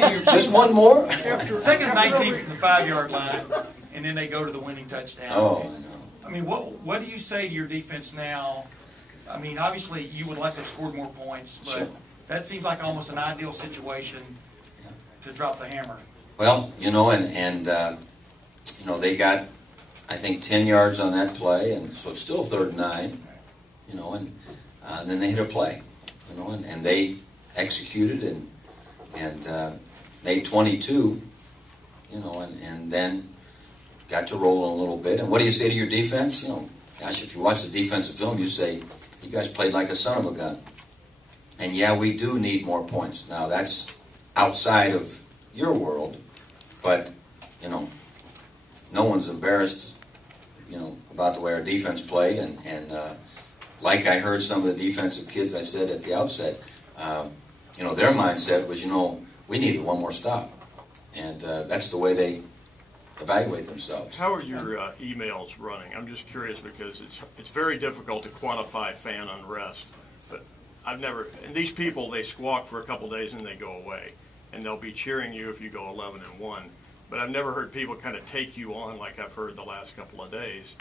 do you Just one more? second and 19 from the 5-yard line, and then they go to the winning touchdown? Oh, I know. I mean, what do you say to your defense now? I mean, obviously you would like to have scored more points, but Sure. that seems like almost an ideal situation to drop the hammer. Well, you know, and you know, they got, I think, 10 yards on that play, and so it's still 3rd and 9, you know, and then they hit a play, you know, and they executed and made 22, you know, and then got to roll a little bit. And what do you say to your defense? You know, gosh, if you watch the defensive film, you say, you guys played like a son of a gun. And yeah, we do need more points. Now, that's outside of your world, but, you know, no one's embarrassed, you know, about the way our defense played. And like I heard some of the defensive kids, I said at the outset, you know, their mindset was, you know, we needed one more stop. And that's the way they evaluate themselves. How are your emails running? I'm just curious because it's very difficult to quantify fan unrest. But I've never, and these people, they squawk for a couple days and they go away. And they'll be cheering you if you go 11-1. But I've never heard people kind of take you on like I've heard the last couple of days.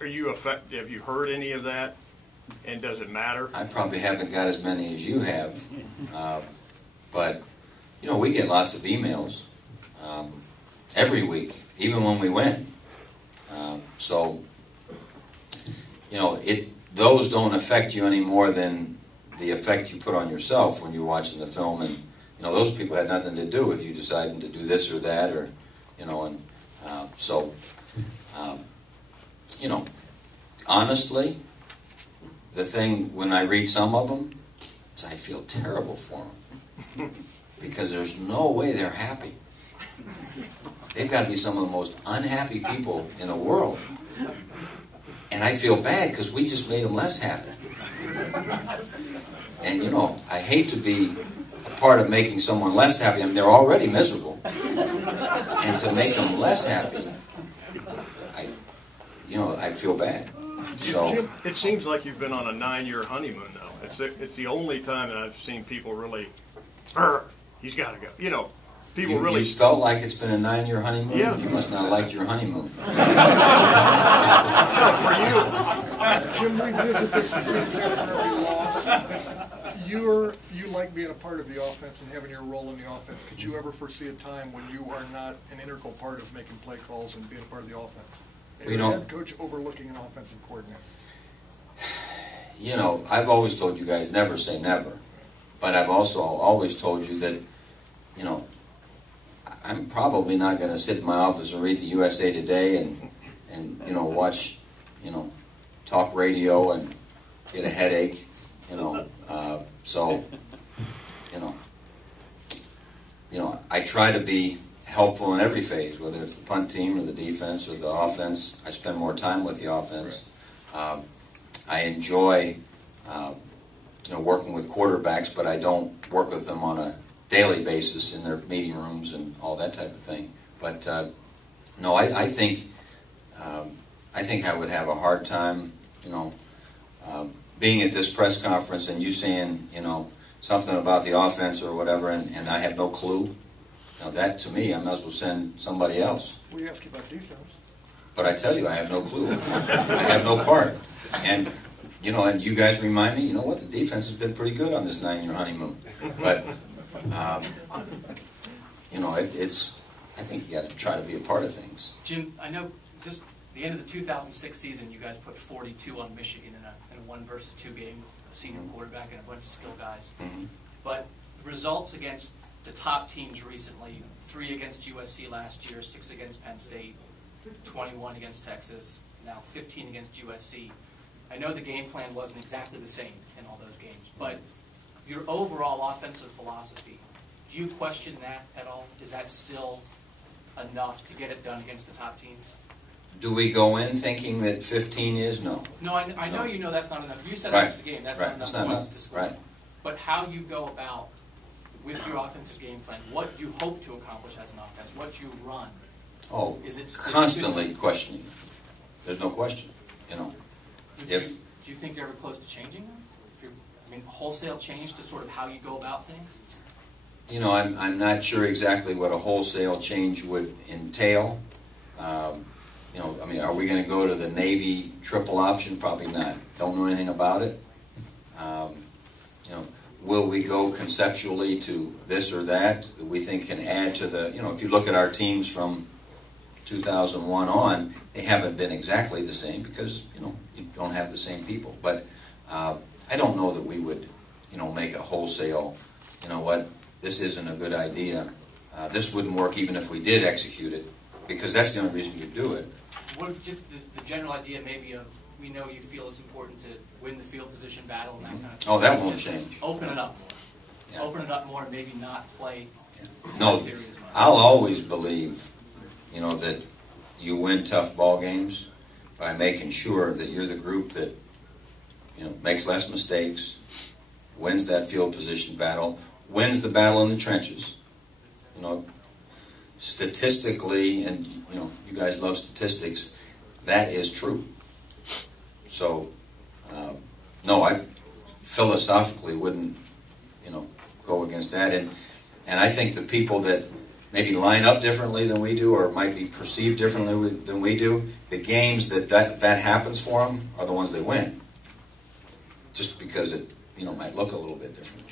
Are you affected? Have you heard any of that? And does it matter? I probably haven't got as many as you have. But, you know, we get lots of emails every week, even when we win. So, you know, those don't affect you any more than the effect you put on yourself when you're watching the film. And, you know, those people had nothing to do with you deciding to do this or that, or, you know, and so, you know, honestly, the thing when I read some of them is I feel terrible for them because there's no way they're happy. They've got to be some of the most unhappy people in the world. And I feel bad because we just made them less happy. And, you know, I hate to be a part of making someone less happy. I mean, they're already miserable. And to make them less happy, I'd feel bad. So Jim, it seems like you've been on a 9-year honeymoon, though. It's the only time that I've seen people really, he's got to go. You know, people really... You felt like it's been a 9-year honeymoon? Yeah. You must not like your honeymoon. No, for you. Jim, revisit this. It seems after every loss, you like being a part of the offense and having your role in the offense. Could you ever foresee a time when you are not an integral part of making play calls and being a part of the offense? We You're a don't. head coach overlooking an offensive coordinator. You know, I've always told you guys never say never. But I've also always told you that, you know, I'm probably not going to sit in my office and read the USA Today and you know, watch, you know, talk radio and get a headache, you know. So, you know, I try to be helpful in every phase, whether it's the punt team or the defense or the offense. I spend more time with the offense. I enjoy, you know, working with quarterbacks, but I don't work with them on a daily basis in their meeting rooms and all that type of thing. But no, I think I would have a hard time, you know, being at this press conference and you saying, you know, something about the offense or whatever, and I have no clue. Now that, to me, I might as well send somebody else. We ask you about defense. But I tell you, I have no clue. I have no part. And, you know, and you guys remind me, you know what, the defense has been pretty good on this 9-year honeymoon. But, you know, I think you got to try to be a part of things. Jim, I know just the end of the 2006 season, you guys put 42 on Michigan in a 1 versus 2 game with a senior quarterback and a bunch of skill guys. Mm-hmm. But results against the top teams recently, 3 against USC last year, 6 against Penn State, 21 against Texas, now 15 against USC. I know the game plan wasn't exactly the same in all those games, but your overall offensive philosophy, do you question that at all? Is that still enough to get it done against the top teams? Do we go in thinking that 15 is? No. No, I know you know that's not enough. You said Right. after the game that's Right. not It's enough not points enough. to score. Right. But how you go about with your offensive game plan, what you hope to accomplish as an offense, what you run. Oh, Is it constantly questioning. There's no question, you know. Do you think you're ever close to changing them? I mean, wholesale change to sort of how you go about things? You know, I'm not sure exactly what a wholesale change would entail. You know, I mean, are we going to go to the Navy triple option? Probably not. Don't know anything about it. You know, will we go conceptually to this or that we think can add to the, you know, if you look at our teams from 2001 on, they haven't been exactly the same because, you know, you don't have the same people. But I don't know that we would, you know, make a wholesale, you know what, this isn't a good idea. This wouldn't work even if we did execute it, because that's the only reason you do it. What if just the general idea maybe of, we know you feel it's important to win the field position battle and that kind of thing. Oh, that won't Just change. Open it up more. Yeah. Open it up more and maybe not play No, that theory as much. I'll always believe, you know, that you win tough ball games by making sure that you're the group that, you know, makes less mistakes, wins that field position battle, wins the battle in the trenches. You know, statistically, and you know, you guys love statistics, that is true. So, no, I philosophically wouldn't, you know, go against that. And I think the people that maybe line up differently than we do, or might be perceived differently than we do, the games that happens for them are the ones they win. Just because it, you know, might look a little bit different.